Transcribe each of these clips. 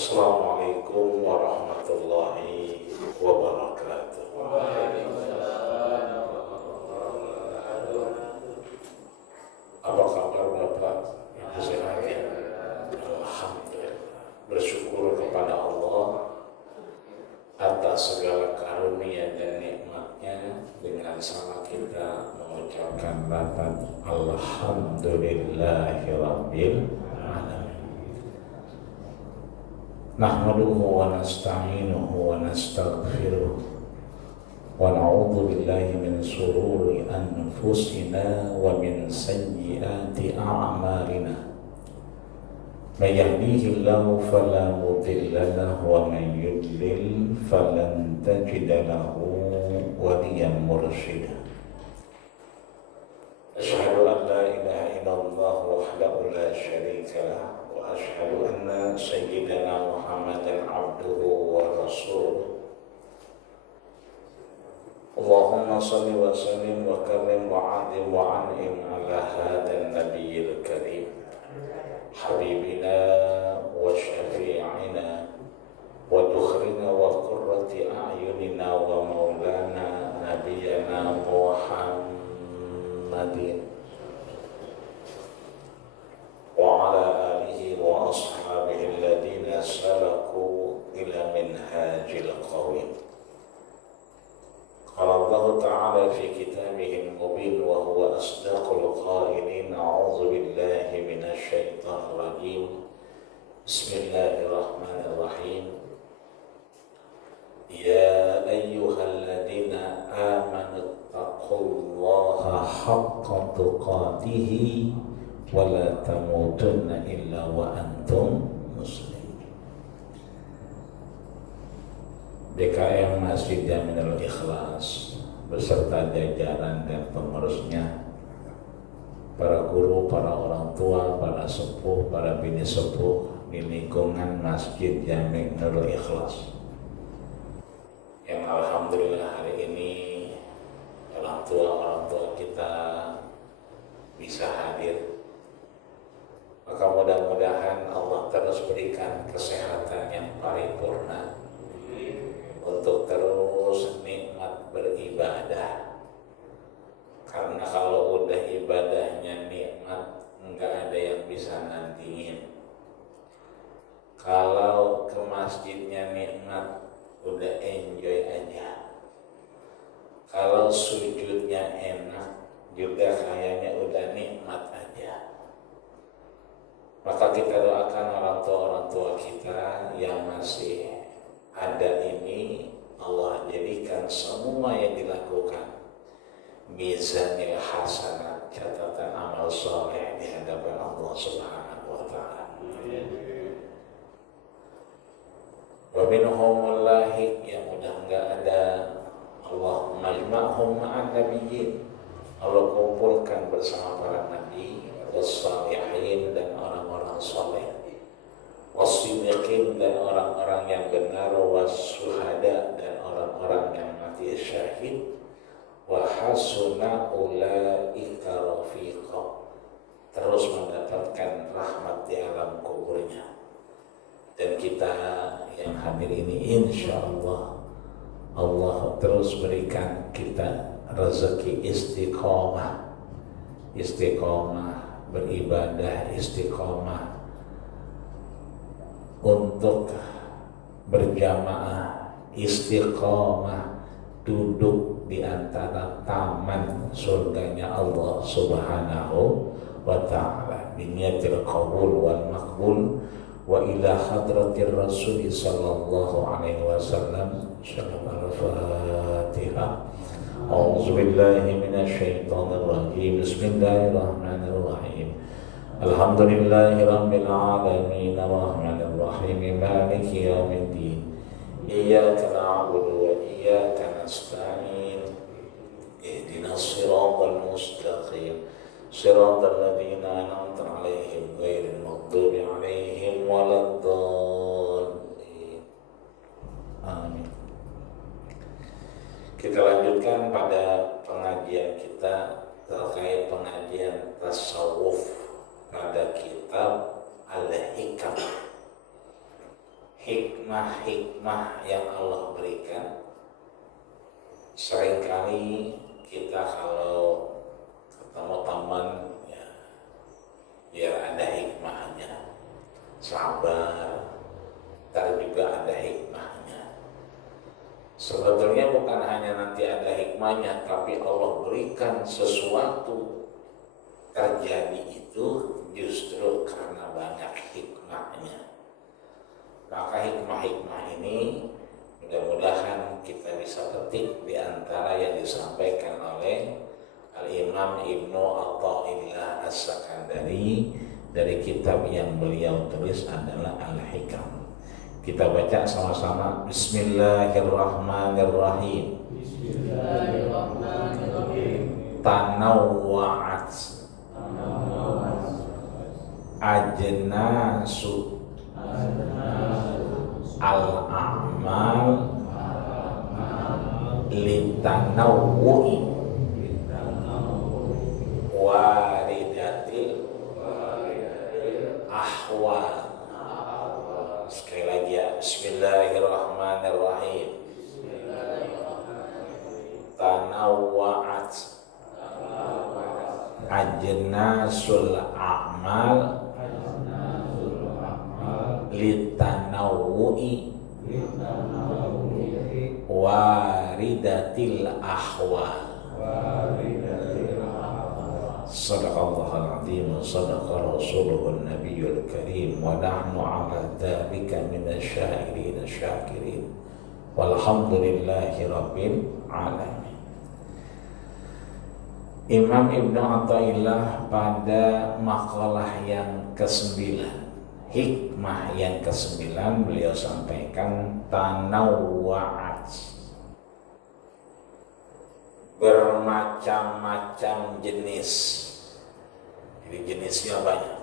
Assalamualaikum warahmatullahi wabarakatuh. Apa kabar Bapak? Ibu sehat ya? Alhamdulillah. Bersyukur kepada Allah atas segala karunia dan nikmatnya dengan sama kita mengucapkan lafaz Alhamdulillahirabbil nahmaduhu wa nasta'inuhu wa nastaghfiruh wa na'udzu billahi min shururi anfusina wa min sayyiati a'malina may yahdihillahu fala mudilla lahu wa may yudlil falan tajida lahu waliyan mursyida. Asyhadu an la ilaha illallah wahdahu la syarika lahu wa asyhadu anna sayyidana Muhammadan abduhu wa rasuluh. Allahumma salli wa sallim wa karrim wa adim wa an'im ala hadan nabiyil karim habibina wa syafi'ina wa dukhrina wa qurrati a'yunina wa maulana nabiyana Muhammadin wa ala alihi wa ashabihi alladhina salaku ila minhajil qawim. Qala Allah ta'ala fi kitabihil mubin wa huwa asdaqul qailin. A'udzu billahi minasy syaithanir rajim. Bismillahirrahmanirrahim. Ya ayyuhalladzina amanu taqullaha haqqa tuqatih wa la tamutunna illa wa antum muslimun. DKM Masjid Jaminul Ikhlas beserta jajaran dan pengurusnya, para guru, para orang tua, para sepuh, para bini sepuh di lingkungan Masjid Jaminul Ikhlas, yang alhamdulillah hari ini orang tua kita bisa hadir. Maka mudah-mudahan Allah terus berikan kesehatan yang paripurna untuk terus nikmat beribadah. Karena kalau udah ibadahnya nikmat, enggak ada yang bisa nandingin. Kalau ke masjidnya nikmat, udah enjoy aja. Kalau sujudnya enak, juga kayaknya udah nikmat aja. Maka kita doakan orang tua kita yang masih ada ini, Allah jadikan semua yang dilakukan mizanil hasanat, catatan amal soleh di hadapan Allah Subhanahu wa ta'ala. Wa minhumul lahik, yang udah enggak ada, Allahumma ijma'hum ma'an nabiyyin, Allah kumpulkan bersama para nabi, was-salihin dan orang-orang saleh, was-siddiqin dan orang-orang yang benar, was-syuhada dan orang-orang yang mati syahid, wa hasuna ulaika rafiqa, terus mendapatkan rahmat di alam kuburnya. Dan kita yang hadir ini insyaallah Allah terus berikan kita rezeki istiqomah beribadah, istiqomah untuk berjamaah, istiqomah duduk di antara taman surganya Allah Subhanahu wa ta'ala biniyatil qabul wal maqbul wa ila hadratir rasul sallallahu alaihi wasallam. Al-Fatihah. A'udzu billahi minasy syaithanir rajim. Bismillahirrahmanirrahim. Alhamdulillahirabbil alamin arrahmanir rahim maliki yaumiddin. Iyyaka na'budu wa iyyaka nasta'in. Ihdinas siratal mustaqim. Siratal ladzina an'amta 'alaihim ghairil maghdubi 'alaihim waladdallin. Amin. Kita lanjutkan pada pengajian kita terkait pengajian tasawuf pada kitab Al-Hikam. hikmah-hikmah yang Allah berikan. Seringkali kita kalau ketemu teman ya, biar ada hikmahnya, sabar, ntar juga ada hikmahnya. Sebetulnya bukan hanya nanti ada hikmahnya, tapi Allah berikan sesuatu terjadi itu justru karena banyak hikmahnya. Maka hikmah-hikmah ini mudah-mudahan kita bisa petik di antara yang disampaikan oleh Al-Imam Ibnu Athaillah As-Sakandari dari kitab yang beliau tulis adalah Al-Hikam. Kita baca sama-sama. Bismillahirrahmanirrahim. Tanawwa'at ajnasu al-a'mal litanawwu'i waridatil ahwal. Sekali lagi ya. Bismillahirrahmanirrahim. Tanawwa'at ajnasul a'mal litanawwu'i waridatil ahwal. Sadaqallahul azim wa sadaqa rasuluhun nabiyul karim wa nahnu ala dzalika minasy-syakirin asy-syakirin walhamdulillahi rabbil alamin. Imam Ibnu Athaillah pada makalah yang ke-9, hikmah yang ke-9, beliau sampaikan tanawwa'at, bermacam-macam jenis. Jadi jenisnya banyak.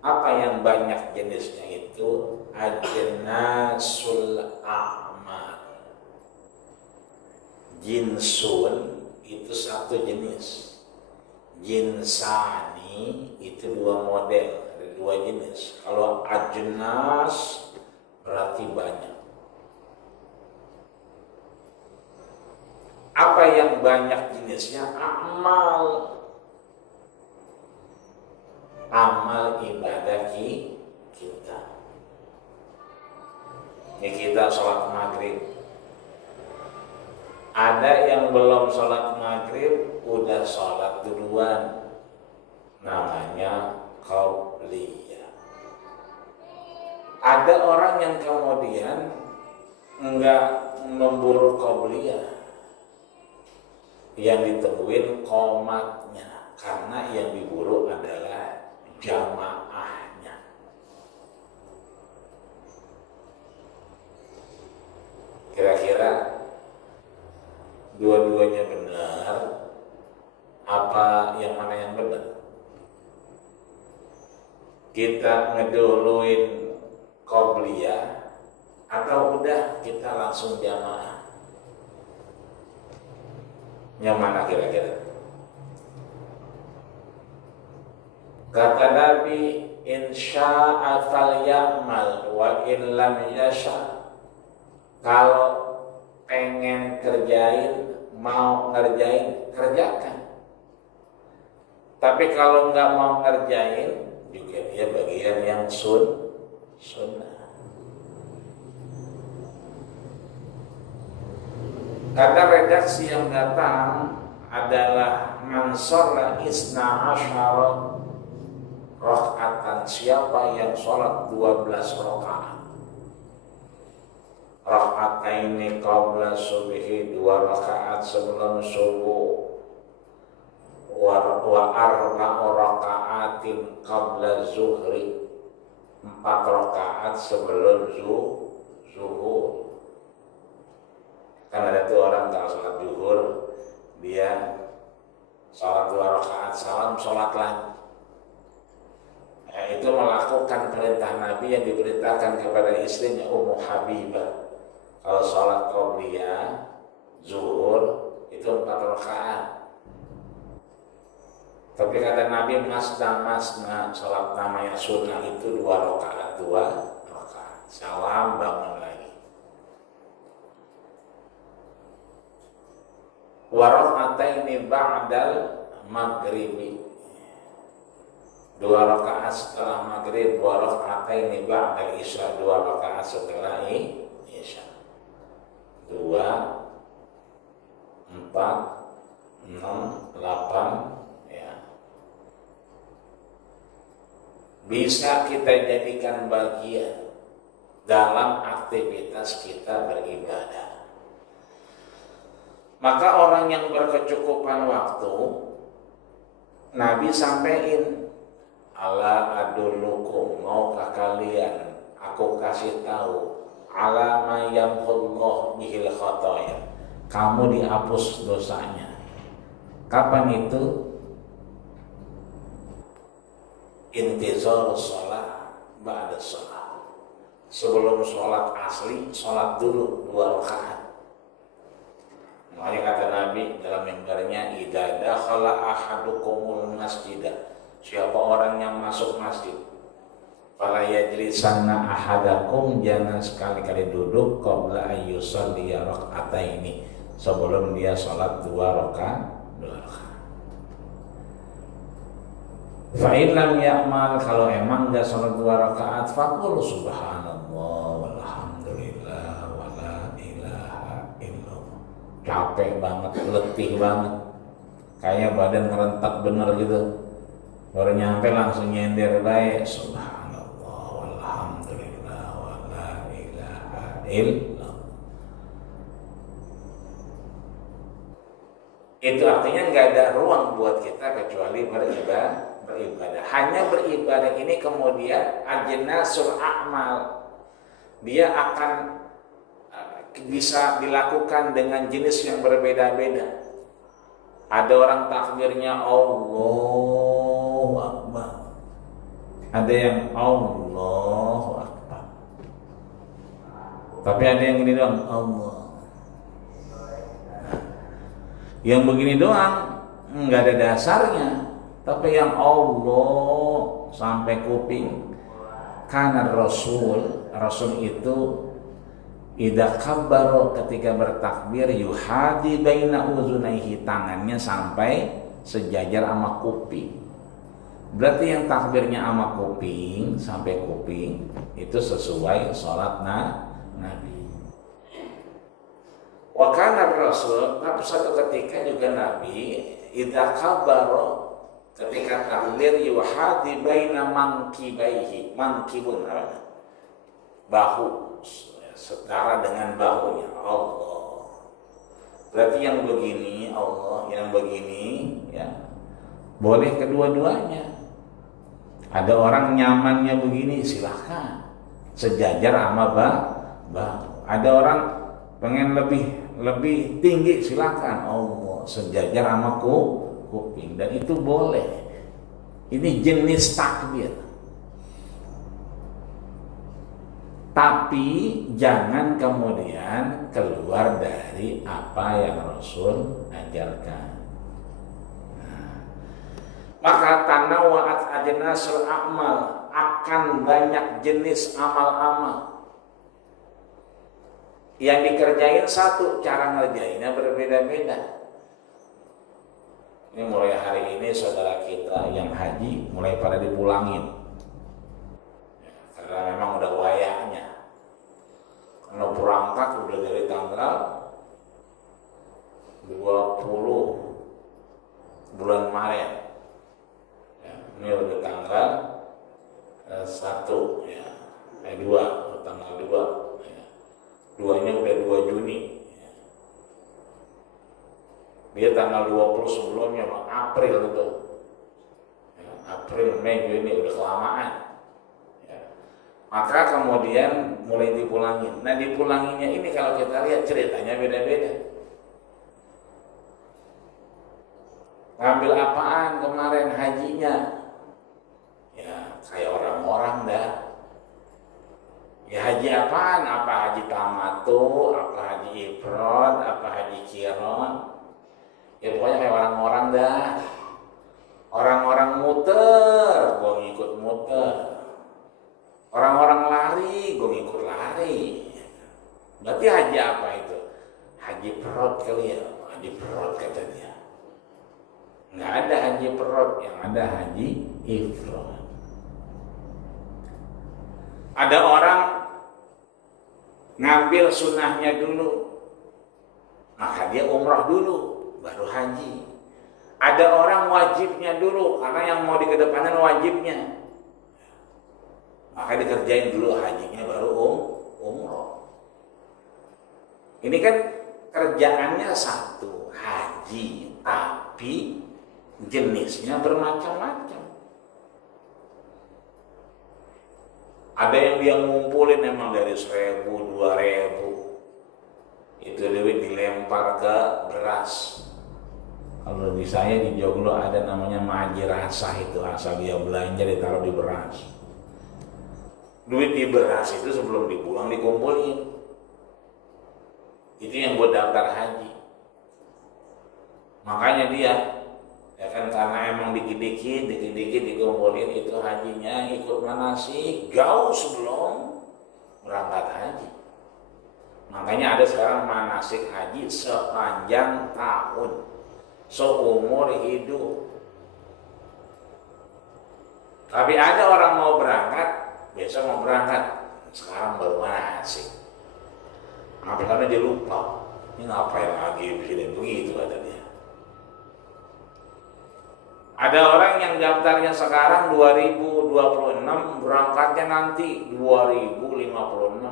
Apa yang banyak jenisnya itu? Ajnasul a'mal. Jinsun itu satu jenis. Jinsani itu dua model, ada dua jenis. Kalau ajnas berarti banyak. Apa yang banyak jenisnya? Amal ibadah kita. Ini kita sholat maghrib. Ada yang belum sholat maghrib udah sholat duluan, namanya qabliyah. Ada orang yang kemudian enggak memburu qabliyah, yang ditungguin qomatnya, karena yang diburu adalah jamaahnya. Kira-kira dua-duanya benar, apa yang mana yang benar? Kita ngeduluin qobliyah atau udah kita langsung jamaah? Yang mana kira-kira? Kata Nabi, insya'a falyamal wa in lam yasha. Kalau pengen kerjain, mau ngerjain, kerjakan. Tapi kalau nggak mau ngerjain, juga dia bagian yang sunnah. Karena redaksi yang datang adalah mansora isna asyara rakaatan, siapa yang sholat 12 rakaat. Rakataini qabla subhi, 2 rakaat sebelum subuh. Wa arba'u rakaatin qabla zuhri, 4 rakaat sebelum zuhur. Kan ada tuh orang kalau sholat zuhur, dia sholat 2 rakaat, salam, sholat lagi. Itu melakukan perintah Nabi yang diperintahkan kepada istrinya Ummu Habibah. Kalau sholat qabliyah zuhur itu 4 rakaat. Tapi kata Nabi masna sholat namanya sunnah itu 2 rakaat. wa raka'ataini ba'dal maghribi, 2 rakaat setelah maghrib, wa raka'ataini ba'dal isya, 2 rakaat setelah isya. 2, 4, 6, 8 ya. Bisa kita jadikan bagian dalam aktivitas kita beribadah. Maka orang yang berkecukupan waktu, Nabi sampaikan, ala adullukum, maukah kalian aku kasih tahu, ala ma yamhullah bihil khotoya, kamu dihapus dosanya. Kapan itu? Intizar sholat ba'da sholat, sebelum sholat asli, sholat dulu 2 rakaat. Makanya kata Nabi dalam mimbarnya, idza dakhala ahadukumul masjidah, siapa orang yang masuk masjid, fala yajlisanna ahadakum, jangan sekali-kali duduk qabla ayyusalli raka'ataini, sebelum dia sholat 2 rakaat. Fa in lam ya'mal, kalau emang enggak sholat 2 rakaat, faqul subhanallah walhamdulillah wala ilaha illallah. Capek banget, letih banget, kayak badan ngerentak bener gitu. Baru nyampe langsung nyender baik, subhanallah walhamdulillah wala ilaha illallah. Itu artinya nggak ada ruang buat kita kecuali beribadah. Hanya beribadah ini kemudian ajnasul a'mal, dia akan bisa dilakukan dengan jenis yang berbeda-beda. Ada orang takbirnya Allahu Akbar, ada yang Allahu Akbar, tapi ada yang gini doang, Allah. Yang begini doang nggak ada dasarnya, tapi yang Allah sampai kuping. Karena Rasul itu idza kabbara, ketika bertakbir, yuhadi baina uzunaihi, tangannya sampai sejajar sama kuping. Berarti yang takbirnya sama kuping, sampai kuping, itu sesuai sholat Nabi. Wa kana Rasul, suatu ketika juga Nabi idza kabbara, ketika takbir, yuhadi baina mankibaihi, mankibun bahu, setara dengan bahunya Allah. Berarti yang begini Allah, yang begini ya boleh kedua-duanya. Ada orang nyamannya begini, silahkan sejajar sama bahu. Ada orang pengen lebih tinggi, silahkan Allah sejajar sama kuping, dan itu boleh. Ini jenis takbir. Tapi jangan kemudian keluar dari apa yang Rasul ajarkan. Maka tanawwa'at ajnasul a'mal, akan banyak jenis amal-amal. Yang dikerjain satu, cara ngerjainnya berbeda-beda. Ini mulai hari ini saudara kita yang haji mulai pada dipulangin. Karena memang udah wayahnya. Karena berangkat udah dari tanggal 20 bulan Maret. Ya, ini udah tanggal 1 ya. 2, tanggal 2 ya. 2-nya udah 2 Juni. Ya. Dia tanggal 20 sebelumnya April itu. Ya, April, Mei, Juni udah kelamaan. Maka kemudian mulai dipulangin. Nah, dipulanginnya ini kalau kita lihat ceritanya beda-beda. Ngambil apaan kemarin hajinya? Ya kayak orang-orang dah. Ya haji apaan? Apa haji tamatu, apa haji ifrad, apa haji qiran? Ya pokoknya kayak orang-orang dah. Orang-orang muter, gua ngikut muter. Orang-orang lari, gue ngikut lari. Berarti haji apa itu? Haji perut kali ya. haji perot kata dia. Nggak ada haji perot, yang ada haji ifrad. Ada orang ngambil sunnahnya dulu, maka dia umrah dulu, baru haji. Ada orang wajibnya dulu, karena yang mau dikedepankan wajibnya, maka dikerjain dulu hajinya, baru umrah. Ini kan kerjaannya satu, haji, tapi jenisnya bermacam-macam. Ada yang dia ngumpulin emang dari 1.000, 2.000, itu duit dilempar ke beras. Kalau di saya di Joglo ada namanya maji rasah, itu asal dia belanja ditaruh di beras. Duit di beras itu sebelum dibuang dikumpulin. Itu yang buat daftar haji. Makanya dia, ya kan, karena emang dikit-dikit dikumpulin, itu hajinya ikut manasik jauh sebelum berangkat haji. Makanya ada sekarang manasik haji sepanjang tahun, seumur hidup. Tapi ada orang mau berangkat, besok mau berangkat, sekarang baru manasik. Karena dia lupa, ini ngapain lagi begini begitu kata dia. Ada orang yang daftarnya sekarang 2026, berangkatnya nanti 2056.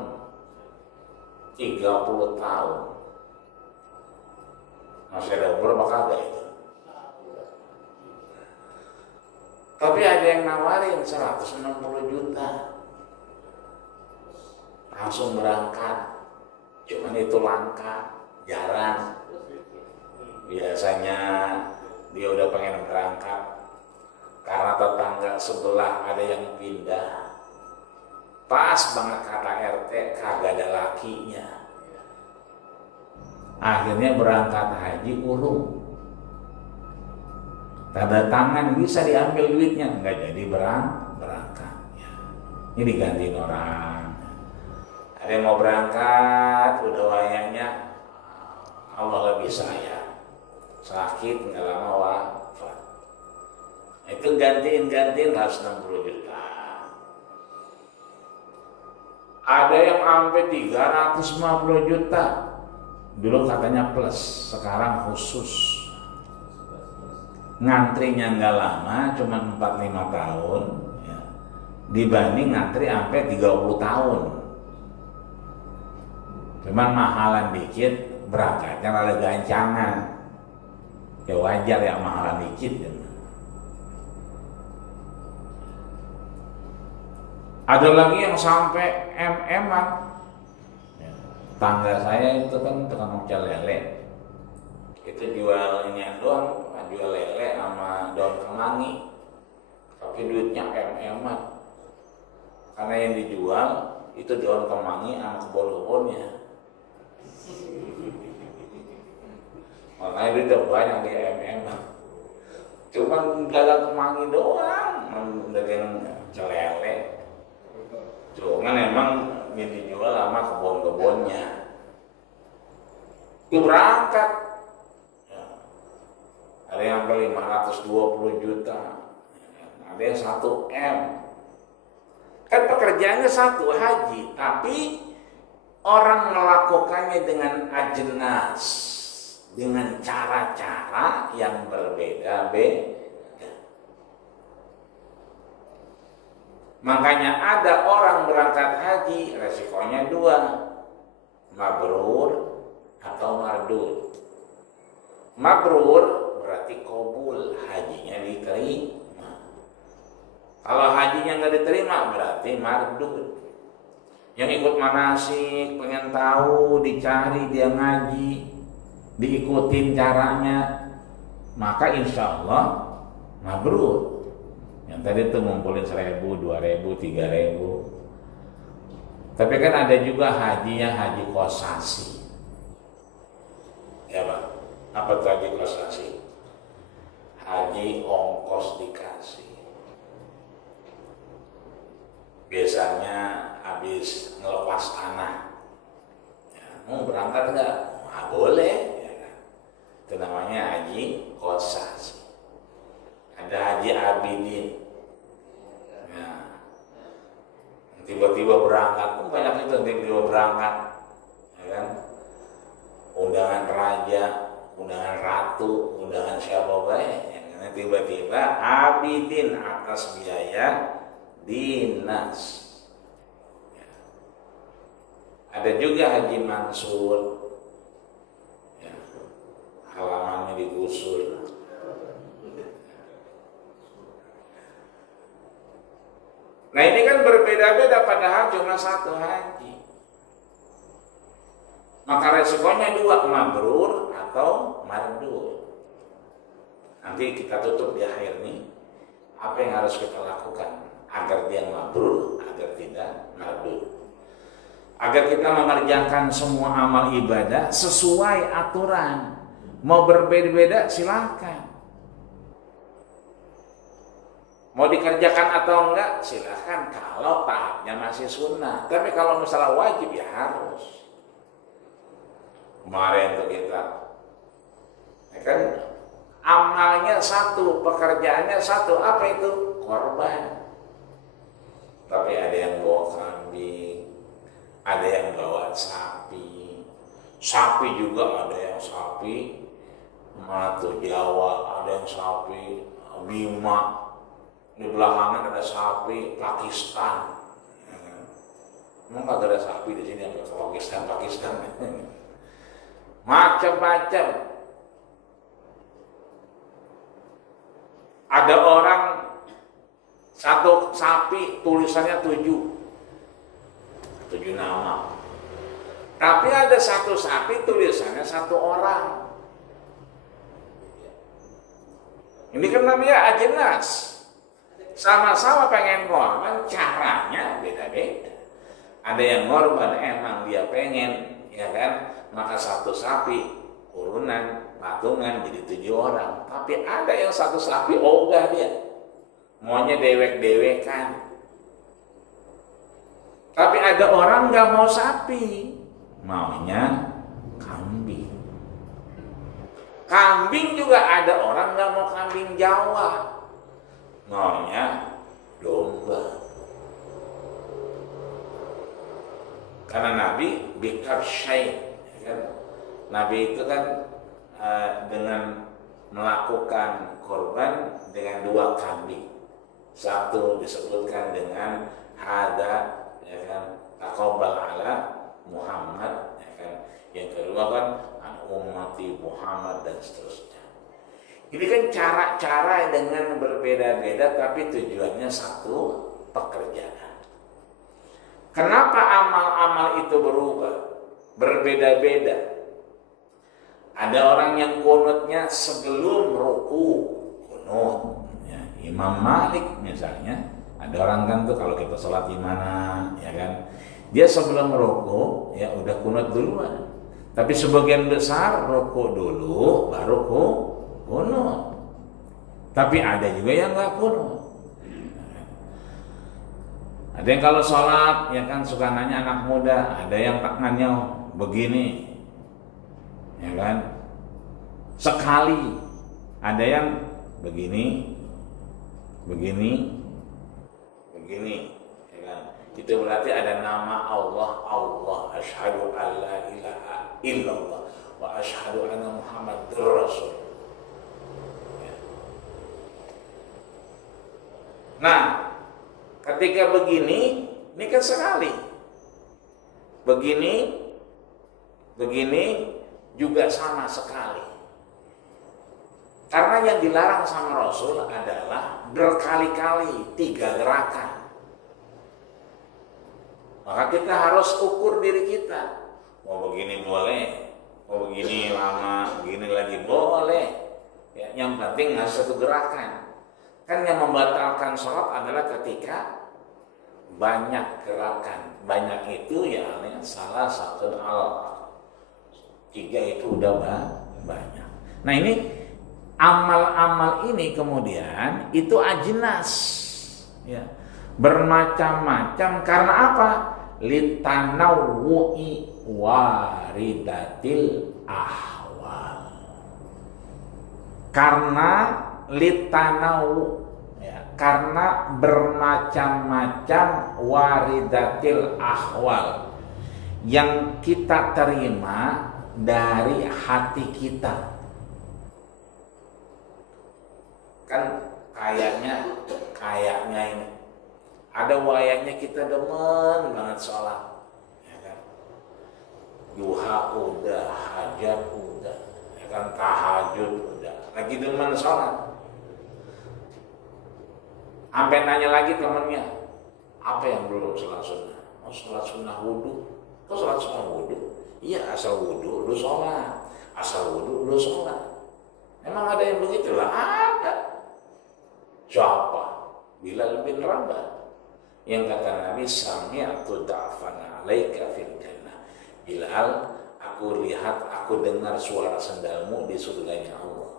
30 tahun. Masih ada umur apa kagak itu? Tapi ada yang nawarin 160 juta. Langsung berangkat. Cuman itu langka, jarang. Biasanya dia udah pengen berangkat karena tetangga sebelah ada yang pindah. Pas banget kata RT kagak ada lakinya. Akhirnya berangkat haji urung. Tanda tangan bisa diambil duitnya, nggak jadi berangkat. Ini digantiin orang. Ada yang mau berangkat, udah wayangnya, Allah lebih sayang. Sakit nggak lama wafat. Itu gantiin 160 juta. Ada yang sampai 350 juta. Dulu katanya plus, sekarang khusus. Ngantrinya nggak lama, cuma 4-5 tahun, ya. Dibanding ngantri sampai 30 tahun. Cuman mahalan dikit, berangkatnya ada gancangan. Ya wajar ya mahalan dikit. Ya. Ada lagi yang sampai MM-an. Tangga saya itu kan tukang pecel lele. Itu jual inian doang, jual lele sama daun kemangi. Tapi duitnya MM-an. Karena yang dijual itu daun kemangi sama kebun-kebunnya. Makanya duitnya banyak di MM-an. Cuman dagang kemangi doang, dagang pecel lele. Cuman emang yang dijual sama kebun-kebunnya. Itu berangkat. Ya. Ada yang beli 520 juta. Ada yang 1 M. Kan pekerjaannya satu, haji. Tapi orang melakukannya dengan ajenas. Dengan cara-cara yang berbeda-beda. Makanya ada orang berangkat haji, resikonya 2, mabrur atau mardud. Mabrur berarti qabul, hajinya diterima. Kalau hajinya nggak diterima berarti mardud. Yang ikut manasik, pengen tahu, dicari dia ngaji, diikutin caranya, maka insya Allah mabrur. Yang tadi tuh ngumpulin 1.000, 2.000, 3.000. Tapi kan ada juga hajinya haji kosasi. Ya Pak, apa tuh haji kosasi? Haji ongkos dikasih. Biasanya habis ngelepas tanah. Ya, mau berangkat enggak? Boleh. Ya kan? tiba-tiba berangkat, pun banyak itu tiba-tiba berangkat, ya kan? Undangan raja, undangan ratu, undangan siapa baik, ya kan? Tiba-tiba abidin atas biaya dinas. Ya. Ada juga Haji Mansur, ya, halamannya digusur. Nah ini kan berbeda-beda padahal cuma satu haji. Maka resikonya dua, mabrur atau mardur. Nanti kita tutup di akhir nih, apa yang harus kita lakukan agar dia mabrur, agar tidak mardur. Agar kita mengerjakan semua amal ibadah sesuai aturan. Mau berbeda-beda silahkan. Mau dikerjakan atau enggak silahkan kalau tahapnya masih sunnah. Tapi kalau misalnya wajib ya harus. Kemarin tuh kita, ya kan, amalnya satu, pekerjaannya satu, apa itu? Korban. Tapi ada yang bawa kambing, ada yang bawa sapi. Sapi juga ada yang sapi Matu Jawa, ada yang sapi Bima. Di belakangan ada sapi Pakistan. Emang nggak ada sapi di sini yang Pakistan. Macam-macam. Ada orang satu sapi tulisannya 7 nama. Tapi ada satu sapi tulisannya 1 orang. Ini kan namanya ajenas. Sama-sama pengen korban, caranya beda-beda. Ada yang korban emang dia pengen, ya kan, maka satu sapi urunan, patungan jadi 7 orang. Tapi ada yang satu sapi ogah dia, maunya dewek-dewekan. Tapi ada orang nggak mau sapi, maunya kambing. Kambing juga ada orang nggak mau kambing Jawa, maunya domba. Karena Nabi bikab syain, kan? Nabi itu kan dengan melakukan korban dengan 2 kambing. Satu disebutkan dengan hada, ya kan, taqabbal ala Muhammad, ya kan. Yang kedua kan an ummati Muhammad dan seterusnya. Ini kan cara-cara dengan berbeda-beda tapi tujuannya satu, pekerjaan. Kenapa amal-amal itu berubah? Berbeda-beda. Ada orang yang kunutnya sebelum ruku, kunut. Ya, Imam Malik misalnya, ada orang kan tuh kalau kita sholat gimana, ya kan? Dia sebelum ruku, ya udah kunut duluan. Tapi sebagian besar ruku dulu, baru kunut. Tapi ada juga yang nggak kunut. Ada yang kalau sholat, ya kan, suka nanya anak muda, ada yang tangannya begini, ya kan, sekali. Ada yang begini, ya kan. Itu berarti ada nama Allah, asyhadu an la ilaha illallah wa asyhadu anna Muhammadur Rasul. Nah, ketika begini, ini kan sekali. Begini juga sama sekali. Karena yang dilarang sama Rasul adalah berkali-kali 3 gerakan. Maka kita harus ukur diri kita. Mau begini boleh, mau begini lama, begini lagi boleh. Ya, yang penting harus 1 gerakan. Kan yang membatalkan sholat adalah ketika banyak gerakan. Banyak itu ya salah satu al 3 itu udah banyak. Nah ini amal-amal ini kemudian itu ajnas, ya, bermacam-macam. Karena apa? Litanawwu'i waridatil ahwal. Karena litanawu, ya, karena bermacam-macam waridatil ahwal yang kita terima dari hati kita. Kan kayaknya ini ada wayangnya kita demen banget sholat, ya kan? Duha udah, hajat udah, ya kan, tahajud udah, lagi demen sholat. Sampai nanya lagi temennya, apa yang belum sholat sunnah? Oh, sholat sunnah wudhu. Kok sholat sunnah wudhu? Iya, asal wudhu lu sholat, asal wudhu lu sholat. Emang ada yang begitu lah? Ada. Siapa? Bilal bin Rabah yang kata Nabi, sami'tu da'fan 'alaika fil jannah. Bilal, aku lihat, aku dengar suara sendalmu di surganya Allah.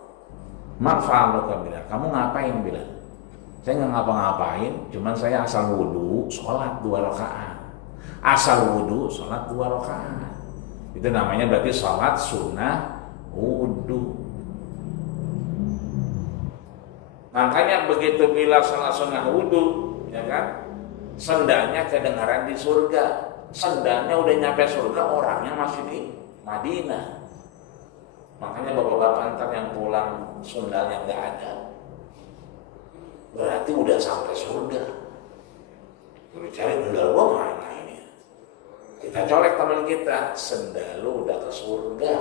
Ma fa'aluka Bilal? Kamu ngapain Bilal? Saya nggak ngapa-ngapain, cuman saya asal wudhu, sholat 2 rakaat. Asal wudhu, sholat 2 rakaat. Itu namanya berarti sholat sunnah wudhu. Makanya begitu bila sholat sunnah wudhu, ya kan, sendalnya kedengaran di surga. Sendalnya udah nyampe surga, orangnya masih di Madinah. Makanya bapak-bapak antar yang pulang sendalnya nggak ada, berarti udah sampai surga. Terus cari sendal gua mana ini? Kita colek teman kita, sendal lu udah ke surga,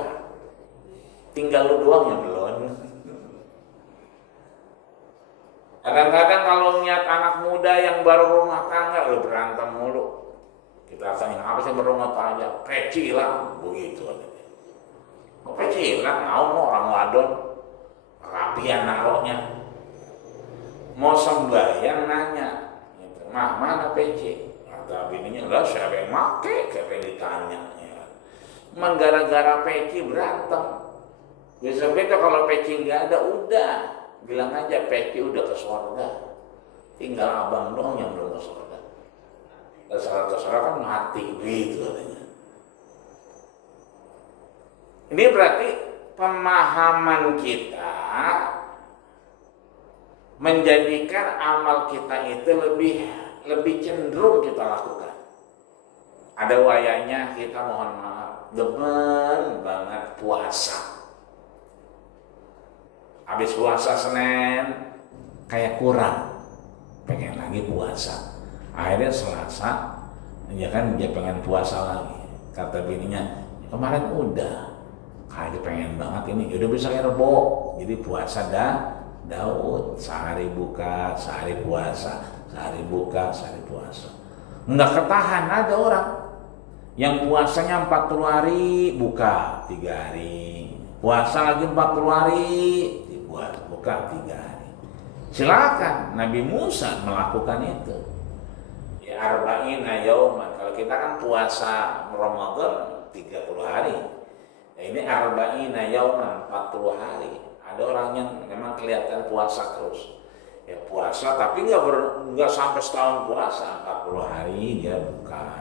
tinggal lu doang yang belum. Kadang-kadang kalau ngeliat anak muda yang baru rumah tangga, lu berantem mulu. Kita tanya, apa sih berumah tangga? Pecilan, begitu. Kok pecilan? Mau orang wadon, rapian naruhnya. Mau sembahyang nanya, gitu. Mah, mana peci? Kata bininya, lah siapa yang make? Kayak ditanya. Ya. Cuman gara-gara peci berantem. Bisa-bisa kalau peci nggak ada, udah. Bilang aja peci udah ke surga. Tinggal abang doang yang belum ke surga. Kesalahan kan mati, gitu katanya. Ini berarti pemahaman kita menjadikan amal kita itu lebih cenderung kita lakukan. Ada wayanya kita mohon maaf, demen banget puasa. Habis puasa Senin kayak kurang, pengen lagi puasa. Akhirnya Selasa, ya kan, dia pengen puasa lagi. Kata bininya, kemarin udah, kayak pengen banget ini, udah bisa Rebo. Jadi puasa Daud, sehari buka, sehari puasa, sehari buka, sehari puasa. Enggak ketahan, ada orang yang puasanya 40 hari, buka 3 hari. Puasa lagi 40 hari, buka 3 hari. Silakan, Nabi Musa melakukan itu. Ya, arba'ina yauman. Kalau kita kan puasa Ramadan 30 hari. Ya, ini arba'ina yauman, 40 hari. Ada orang yang memang kelihatan puasa terus. Ya puasa tapi nggak sampai setahun puasa, 40 hari dia buka.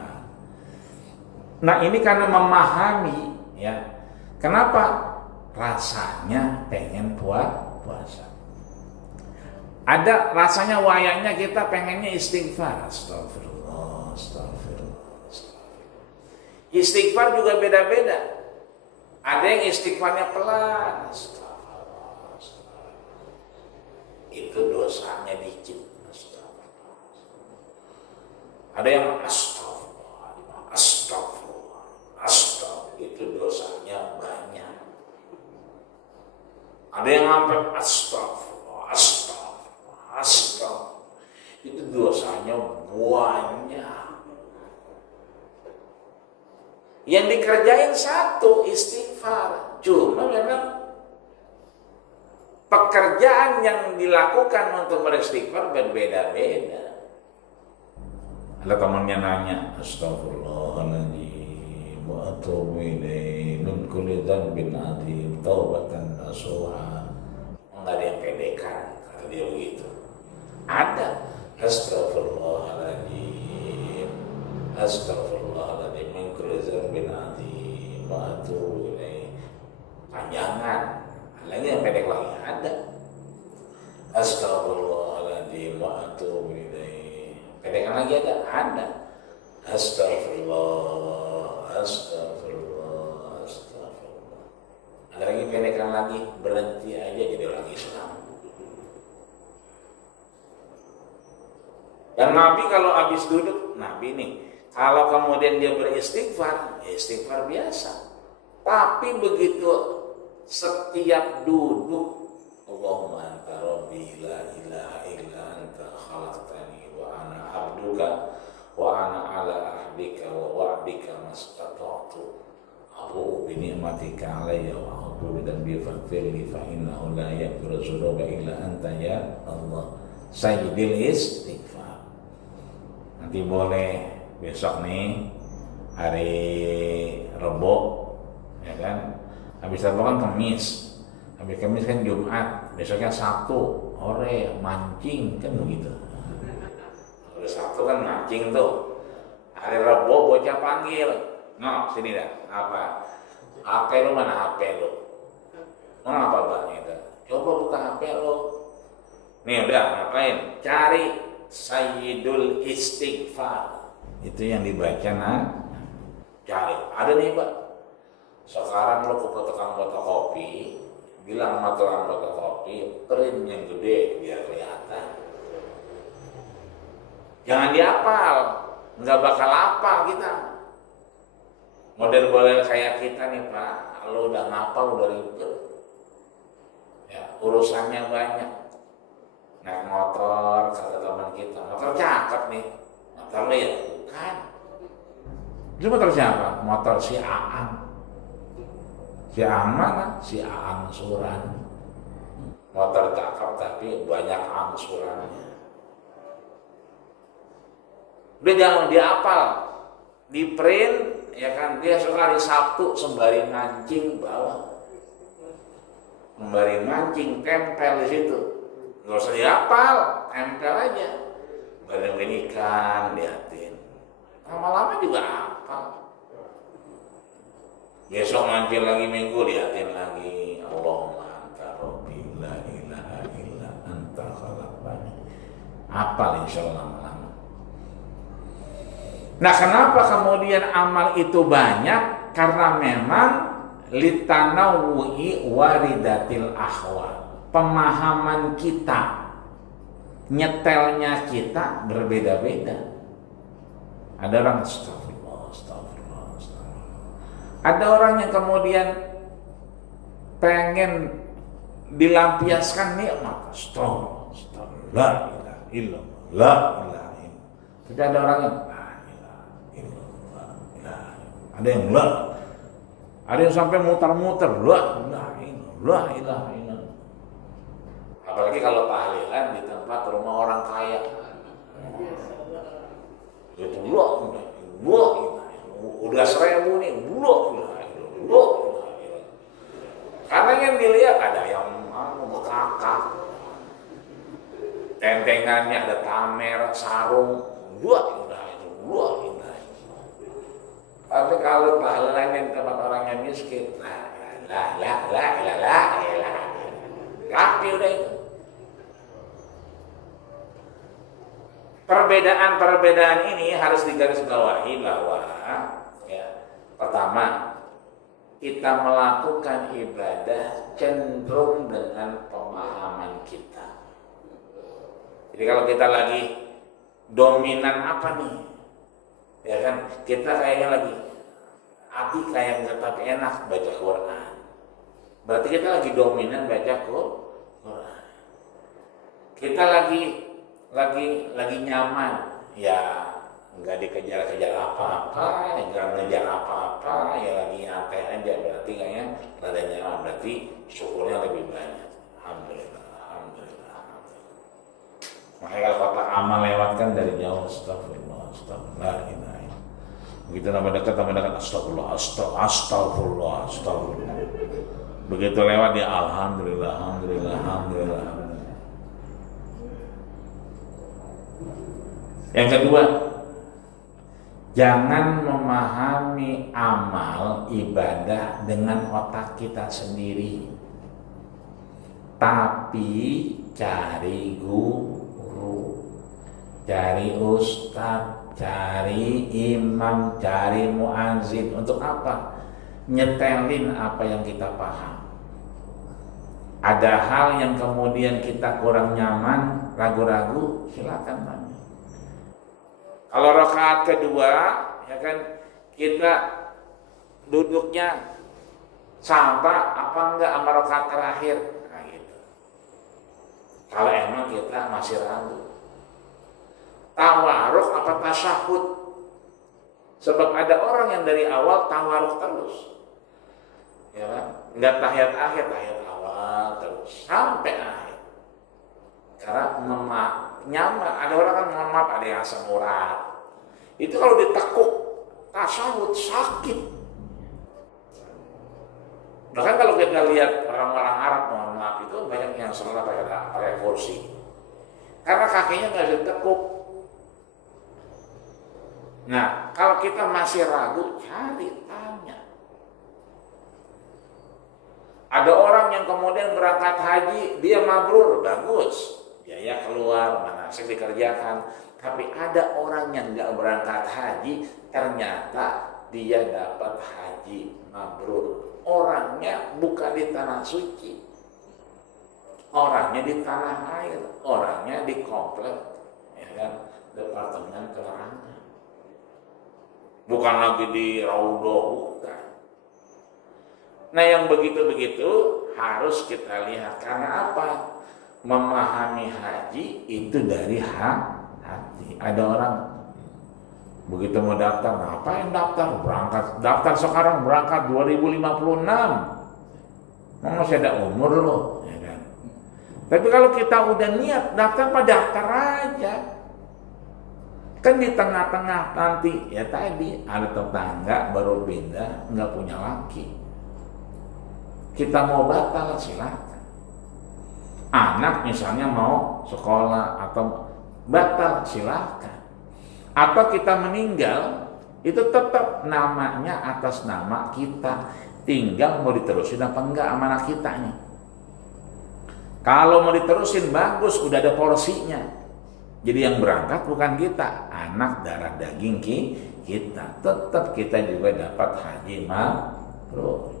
Nah, ini karena memahami, ya. Kenapa rasanya pengen puasa. Ada rasanya wayangnya kita pengennya istighfar. Astagfirullah. Istighfar juga beda-beda. Ada yang istighfarnya pelan. Itu dosanya dikit. Ada yang astagfirullah. Itu dosanya banyak. Ada yang sampai astagfirullah. Itu dosanya banyak. Yang dikerjain satu, istighfar. Cuma memang pekerjaan yang dilakukan untuk beristighfar berbeda-beda. Ada temannya nanya, astagfirullahaladzim wa atubu ilaihi min kulli dzanbin adzim taubatan nasuha. Enggak ada yang pedekan, kata dia begitu. Ada astagfirullahaladzim min kulli dzanbin adzim wa atubu ilaihi. Panjangan. Lagi yang pendek lagi ada. Astagfirullahaladzim azim wa atubu ilaih. Pendekkan lagi ada. Astagfirullah, astagfirullah, astagfirullah. Ada lagi pendekkan lagi, berhenti aja jadi orang Islam. Dan Nabi kalau habis duduk, Nabi nih, kalau kemudian dia beristighfar, ya istighfar biasa. Tapi begitu setiap duduk, Allahumma anta rabbi la ilaha illa anta khalaqtani wa ana abduka wa ana ala ahdika wa wa'dika mastata'tu abu'u bi ni'matika alayya wa a'udzu bi faghfirli fa innahu la yaghfiru dzunuba illa anta ya Allah. Sayyidil istighfar. Nanti boleh besok nih hari Rebo, ya kan? Habis Rebo kan Kamis. Habis Kamis kan Jumat, besoknya Sabtu, ore mancing kan begitu. Hari Sabtu kan mancing tuh. Hari Rebo bocah panggil, no sini dah, apa? HP lu mana HP lu? Mau apa bang itu? Coba buka HP lu. Nih udah ngapain? Cari Sayyidul Istighfar. Itu yang dibaca cari. Ada nih Pak. Sekarang lu ke tukang fotokopi, bilang sama tukang fotokopi, print yang gede biar kelihatan. Jangan dihafal, nggak bakal hafal kita. Model-model kayak kita nih Pak, lu udah ngapal udah ribet. Ya, urusannya banyak. Naik motor, kata teman kita, motor cakep nih. Motor lu ya? Bukan. Itu motor siapa? Motor si Aang. Si Aang mana? Si Aang Suran. Motor cakep tapi banyak angsurannya. Udah jangan dihafal, di print ya kan. Dia suka hari Sabtu sembari mancing bawa, sembari mancing tempel di situ. Nggak usah dihafal, tempel aja. Bareng ikan liatin, lama-lama juga hafal. Besok mancing lagi minggu liatin lagi. Allahumma anta rabbi la ilaha illa anta khalaqtani. Hafal insyaallah lama-lama. Nah, kenapa kemudian amal itu banyak? Karena memang litanawu'i waridatil ahwal. Pemahaman kita, nyetelnya kita berbeda-beda. Ada orang astagfirullah. Ada orang yang kemudian pengen dilampiaskan nikmat. Astagfirullah. La ilaha illallah. La ilaha illallah. Tapi ada orang yang ada yang ada yang sampai muter-muter la ilaha illallah. Apalagi kalau tahlilan di tempat rumah orang kaya, itu udah 1000 nih, karena yang dilihat ada yang bekakak, tentengannya ada tamer, sarung, Tapi kalau tahlilannya di tempat orang yang miskin, kaki udah itu. Perbedaan-perbedaan ini harus digarisbawahi bahwa ya, pertama, kita melakukan ibadah cenderung dengan pemahaman kita. Jadi kalau kita lagi dominan apa nih? Ya kan, kita kayaknya lagi hati kayak nggak tapi enak baca Quran. Berarti kita lagi dominan baca Quran. Kita lagi nyaman, ya nggak dikejar-kejar apa-apa, nggak ngejar apa-apa, ya lagi nyantai aja. Berarti kayaknya rada nyaman, berarti syukurnya lebih banyak. Alhamdulillah. Makanya kalau kata amal lewatkan dari jauh, astagfirullah. Begitu nama dekat, astagfirullah. Begitu lewat dia alhamdulillah. Yang kedua, jangan memahami amal ibadah dengan otak kita sendiri, tapi cari guru. guru, cari ustaz, cari imam, cari muazin. Untuk apa? Nyetelin apa yang kita paham. Ada hal yang kemudian kita kurang nyaman, ragu-ragu, silakan tanya. Kalau rakaat kedua, ya kan, kita duduknya sama apa enggak sama rakaat terakhir, nah gitu. Kalau emang kita masih ragu, tawaruk apa tasyahud? Sebab ada orang yang dari awal tawaruk terus, ya kan? Enggak tahiyat akhir, tahiyat awal terus sampai akhir. Karena nyaman. Ada orang kan mohon maaf ada yang asam urat. Itu kalau ditekuk tasyahud sakit. Bahkan kalau kita lihat orang-orang Arab mohon maaf itu banyak yang sholat pakai kursi. Karena kakinya nggak ditekuk. Nah, kalau kita masih ragu, cari tanya. Ada orang yang kemudian berangkat haji, dia mabrur, bagus, biaya keluar, manasik dikerjakan. Tapi ada orang yang nggak berangkat haji, ternyata dia dapat haji mabrur. Orangnya bukan di tanah suci, orangnya di tanah air, orangnya di komplek, ya kan, departemen kelarangan. Bukan lagi di Raudhah, bukan. Nah yang begitu-begitu harus kita lihat. Karena apa? Memahami haji itu dari hati. Ada orang begitu mau daftar, ngapain daftar? Berangkat, daftar sekarang berangkat 2056. Masih ada umur loh, ya kan? Tapi kalau kita udah niat daftar, daftar aja. Kan di tengah-tengah nanti, ya tadi ada tetangga baru pindah, nggak punya laki. Kita mau batal silakan. Anak misalnya mau sekolah atau batal silakan. Atau kita meninggal, itu tetap namanya atas nama kita. Tinggal mau diterusin apa enggak sama anak kita nih. Kalau mau diterusin bagus, udah ada porsinya. Jadi yang berangkat bukan kita, anak darah daging kita. Tetap kita juga dapat haji mabrur.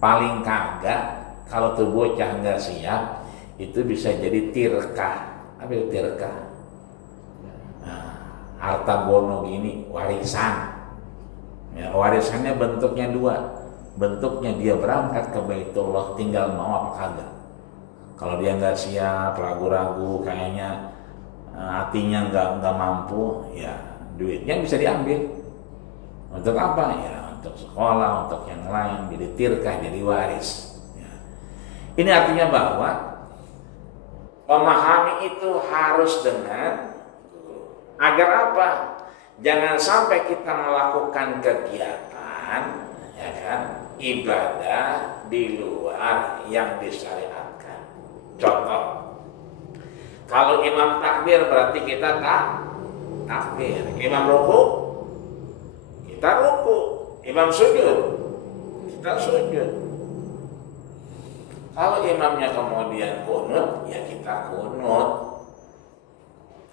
Paling kagak kalau tuh bocah nggak siap, itu bisa jadi tirkah. Apa itu tirkah? Nah, harta gono gini, warisan. Ya, warisannya bentuknya dua. Bentuknya dia berangkat ke Baitullah, tinggal mau apa kagak. Kalau dia nggak siap, ragu-ragu, kayaknya hatinya nggak mampu, ya duitnya bisa diambil. Untuk apa? Ya untuk sekolah, untuk yang lain, jadi tirkah, jadi waris. Ya. Ini artinya bahwa memahami itu harus dengan agar apa? Jangan sampai kita melakukan kegiatan, ya kan, ibadah di luar yang disyariatkan. Contoh. Kalau imam takbir berarti kita takbir. Imam ruku, kita ruku. Imam sujud, kita sujud. Kalau imamnya kemudian kunut, ya kita kunut.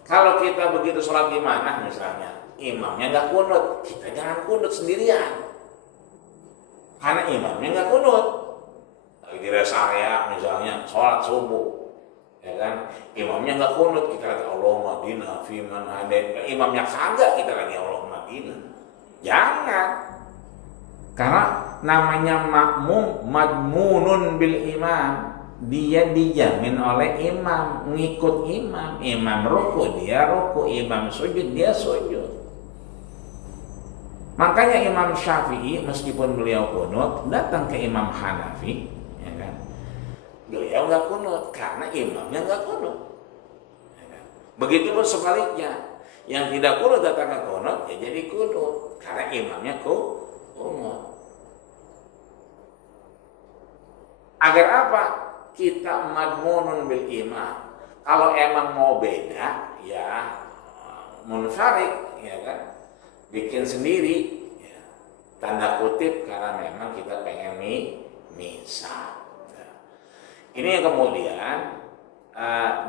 Kalau kita begitu sholat di mana misalnya, imamnya nggak kunut, kita jangan kunut sendirian. Karena imamnya nggak kunut. Lagi di rest area misalnya, sholat subuh. Ya kan, imamnya nggak kunut, kita lagi Allahumma hadina fiman hadait. Imamnya kagak, kita lagi Allahumma hadina. Jangan, karena namanya makmum madmunun bil imam, dia dijamin oleh imam, ngikut imam. Imam ruku dia ruku, imam sujud dia sujud. Makanya Imam Syafi'i meskipun beliau kunut datang ke Imam Hanafi, beliau nggak kunut karena imamnya nggak kunut. Begitupun sebaliknya, yang tidak kunut datang ke kunut, ya jadi kunut karena imamnya kunut. Agar apa? Kita madmunun bil imam. Kalau emang mau beda, ya munfarid, ya kan, bikin sendiri, ya. Tanda kutip karena memang kita pengen misah. Ini yang kemudian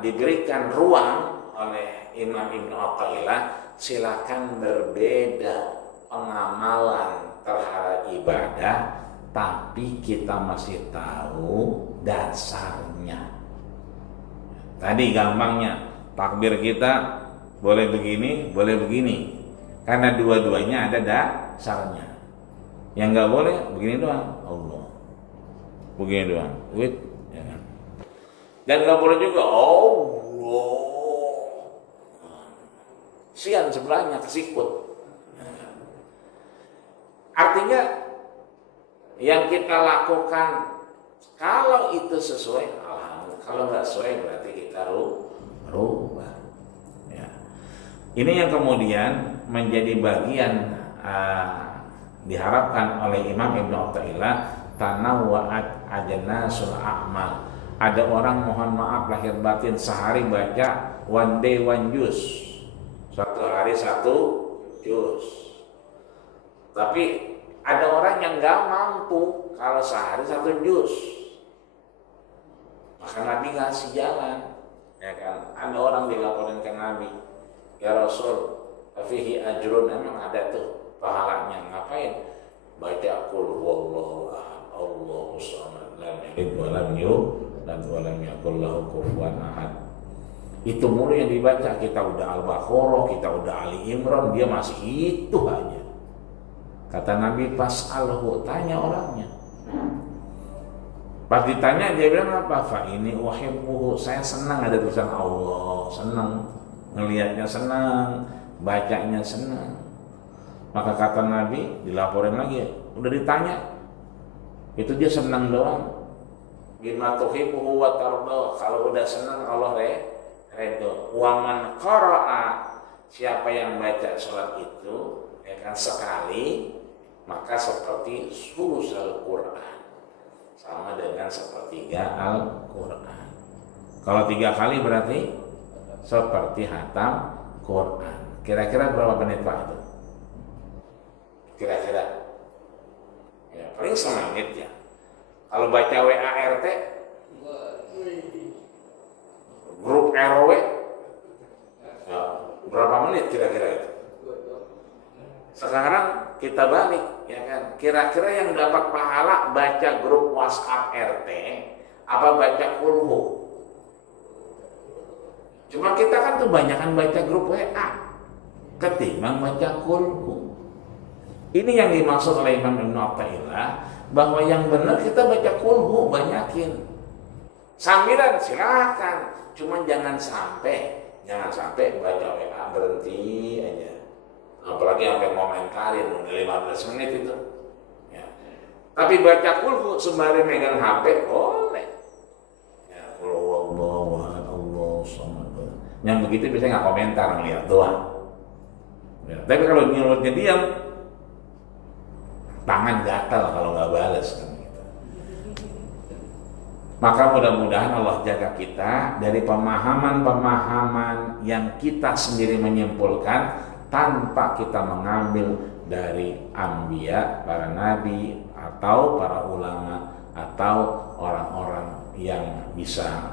diberikan ruang oleh Imam Ibnu Athaillah, silakan berbeda pengamalan terhadap ibadah, tapi kita masih tahu dasarnya. Tadi gampangnya, takbir kita boleh begini, boleh begini, karena dua-duanya ada dasarnya. Yang nggak boleh begini doang, Allah, begini doang, wait, ya kan? Dan nggak boleh juga Allah, sian sebelahnya kesikut. Artinya yang kita lakukan kalau itu sesuai, alhamdulillah. Kalau nggak sesuai berarti kita rubah. Ya. Ini yang kemudian menjadi bagian diharapkan oleh Imam Ibnu Athaillah, tanawwa'at ajnasul a'mal. Ada orang mohon maaf lahir batin sehari baca one day one juz, satu hari satu juz. Tapi ada orang yang nggak mampu kalau sehari satu juz, maka Nabi ngasih jalan, ya kan? Ada orang dilaporin ke Nabi, ya Rasul, fihi ajrun, emang ada tuh pahalanya, ngapain? Baca qul huwallahu ahad, Allahus samad, lam yalid wa lam yulad wa lam yakul lahu kufuwan ahad. Itu mulu yang dibaca. Kita udah Al-Baqarah, kita udah Ali Imran, dia masih itu aja. Kata Nabi, fas'alhu, tanya orangnya. Pas ditanya dia bilang apa? Fa ini uhibbuhu, saya senang ada tulisan Allah, senang ngelihatnya, senang bacanya, senang. Maka kata Nabi, dilaporin lagi, udah ditanya, itu dia senang doang. Bima tuhibbuhu wa tarda, kalau udah senang Allah redho. Wa man qara'a, siapa yang baca salat itu ya kan sekali, maka seperti sulusal Quran, sama dengan sepertiga Al-Quran. Kalau 3 kali berarti seperti hatam Quran. Kira-kira berapa menit Pak itu? Kira-kira ya paling semenit ya. Kalau baca WART, grup RW, ya, berapa menit kira-kira itu? Sekarang kita balik, ya kan? Kira-kira yang dapat pahala baca grup WhatsApp RT apa baca kulhu? Cuma kita kan tuh banyakan baca grup WA ketimbang baca kulhu. Ini yang dimaksud oleh Imam Ibnu Athaillah, bahwa yang benar kita baca kulhu, banyakin. Sambilan silakan, cuma jangan sampai baca WA berhenti aja. Apalagi sampai komentarin 15 menit itu ya. Tapi baca kulhu sembari megang HP boleh ya, Allah samad. Yang begitu biasanya nggak komentar, ngeliat doang ya. Tapi kalau nyurutnya diam, tangan gatal kalau nggak balas kan gitu. Maka mudah-mudahan Allah jaga kita dari pemahaman-pemahaman yang kita sendiri menyimpulkan tanpa kita mengambil dari anbiya, para nabi, atau para ulama, atau orang-orang yang bisa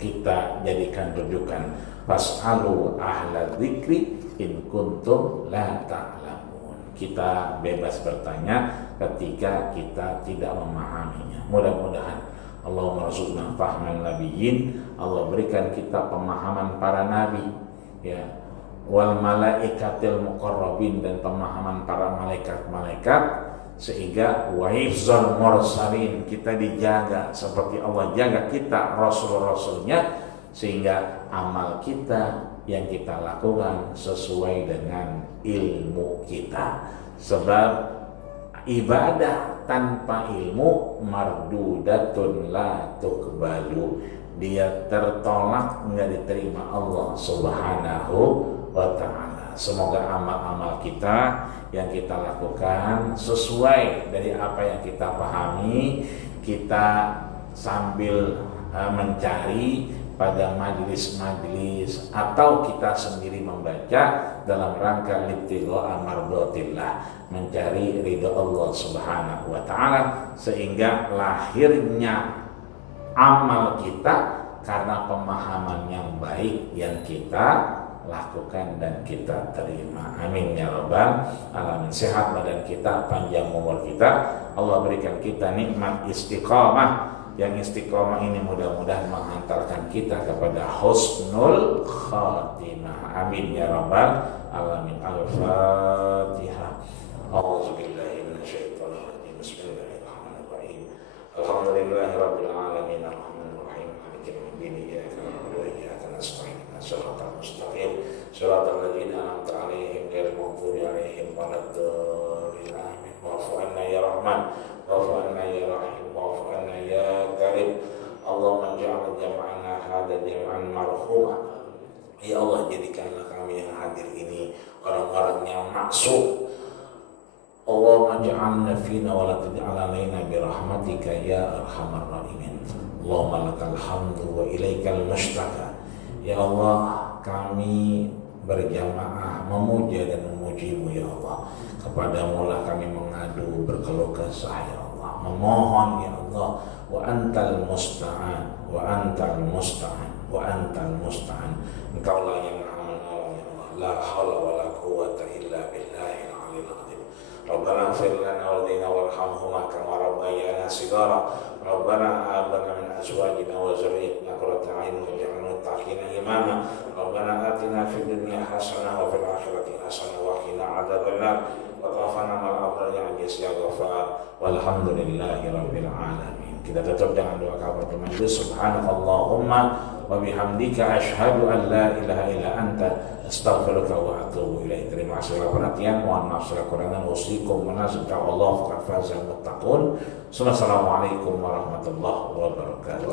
kita jadikan rujukan. Fas'alu ahla dzikri in kuntum la ta'lamun. Kita bebas bertanya ketika kita tidak memahaminya. Mudah-mudahan Allah merzuqna fahman nabiyyin, Allah berikan kita pemahaman para nabi ya, wal malaikatil muqarrabin, dan pemahaman para malaikat-malaikat, sehingga wa hifzal mursalin, kita dijaga seperti Allah jaga kita rasul-rasulnya, sehingga amal kita yang kita lakukan sesuai dengan ilmu kita. Sebab ibadah tanpa ilmu mardudatun la tuqbalu, dia tertolak, enggak diterima Allah Subhanahu wa ta'ala. Semoga amal-amal kita yang kita lakukan sesuai dari apa yang kita pahami, kita sambil mencari pada majlis-majlis atau kita sendiri membaca dalam rangka libtigha mardatillah, mencari ridha Allah Subhanahu wa ta'ala, sehingga lahirnya amal kita karena pemahaman yang baik yang kita lakukan dan kita terima. Amin ya rabbal alamin. Sehat badan kita, panjang umur kita, Allah berikan kita nikmat istiqamah. Yang istiqamah ini mudah-mudahan menghantarkan kita kepada husnul khatimah. Amin ya rabbal alamin. Al-Fatihah. A'udzubillahi minasyaitonir rajim. Bismillahirrahmanirrahim. Alhamdulillahirabbil alamin. Arrahmanirrahim. Maliki yaumiddin. Iyyaka na'budu wa iyyaka nasta'in. Shiratal mustaqim. Shiratal ladzina an'amta 'alaihim ghairil maghdubi 'alaihim waladdallin. Amin. Wa'fu 'anna ya Rahman. Wa'fu 'anna ya Rahim. Wa'fu 'anna ya Karim. Allahumma ja'al jam'ana hadza jam'an marhuma. Ya Allah, jadikanlah kami yang hadir ini orang-orang yang maksum. Allahumma ja'alna fina wa la taj'al 'alaina bi rahmatika ya arhamar rahimin. Allahumma lakal hamdu wa ilaikal mushtaka. Ya Allah, kami berjamaah memuja dan memuji-Mu ya Allah. Kepadamu lah kami mengadu, berkeluh kesah ya Allah, memohon ya Allah. Wa antal musta'an, wa antal musta'an, wa antal musta'an. Engkau lah yang maha menolong ya Allah. La haula wa la quwwata illa billahil aliyil azim. Rabbana ighfir lana walidayna warhamhuma kama rabbayana shighara. Rabbana hab lana min azwajina wa dhurriyyatina qurrata a'yun waj'alna lil muttaqina imama. Rabbana atina fid dunya hasanah wa fil akhirati hasanah wa qina adzabannar. Wa tawaffana ma'al abrar ya aziz ya ghaffar. Walhamdulillahi rabbil alamin. Kita tutup dengan doa kafaratul majlis. Subhanakallahumma wa bihamdika asyhadu an la ilaha illa anta astaghfiruka wa atubu ilaik. Terima kasih atas perhatian. Mohon maaf segala kekurangan. Wasikum menasibta Allah faqad fazal muttaqun. Assalamualaikum warahmatullahi wabarakatuh.